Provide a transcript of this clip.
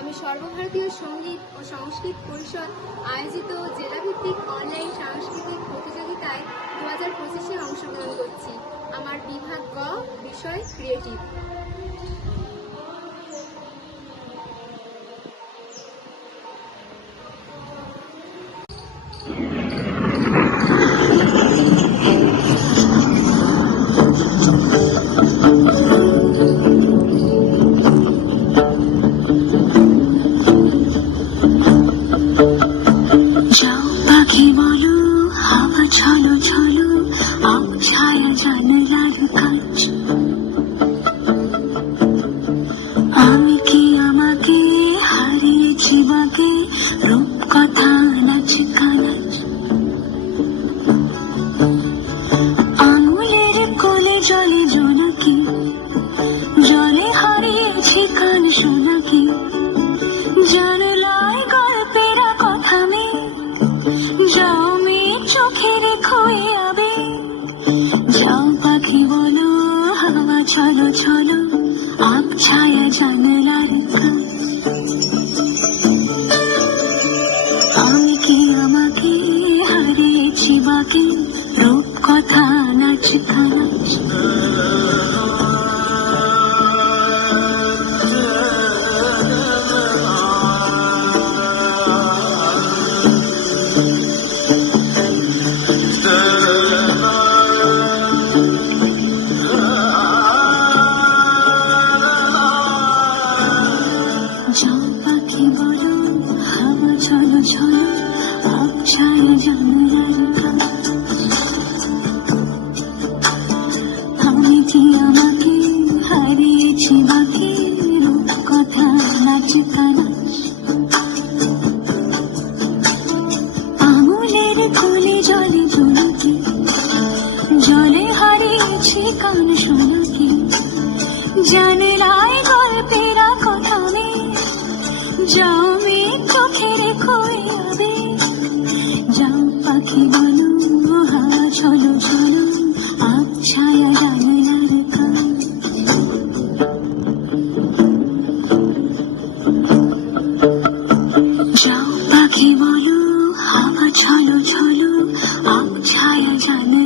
আমি সর্বভারতীয় সঙ্গীত ও সংস্কৃত পরিষদ আয়োজিত জেলাভিত্তিক অনলাইন সাংস্কৃতিক প্রতিযোগিতায় 2025-এ অংশগ্রহণ করছি। আমার বিভাগ গ, বিষয় ক্রিয়েটিভ। আমি কি আমাকে হারিয়েছি বাকে রূপকথা নাচ কানাচ আঙুলের কোলে জলে জোনাকি জলে হারিয়েছি কান শোনাকি জানলায় গল্পেরা কথা নেই যাও মেয়ে চোখে রেখো আবে যাও পাখি বলো হাওয়া চলো চলো আগ ছায়া জানলার আমি কি আমাকে হারিয়েছি বাকি রূপকথা নাচ কানাচ যাও পাখি বলো হাওয়া চলো চলো আগ ছায়া জানলার আমি কি আমাকে হারিয়েছি বাকি রূপকথা নাচ কানাচ আঙুলের কোলে জলে জোনাকি জলে হারিয়েছি কান শোনাকি জানলায় গল্পেরা কথা নেই যাও মেয়ে চোখে রেখো আবে যাও পাখি বলো হাওয়া চলো চলো আগ ছায়া জানলার যাও পাখি বলো হাওয়া চলো চলো আগ ছায়া জানলার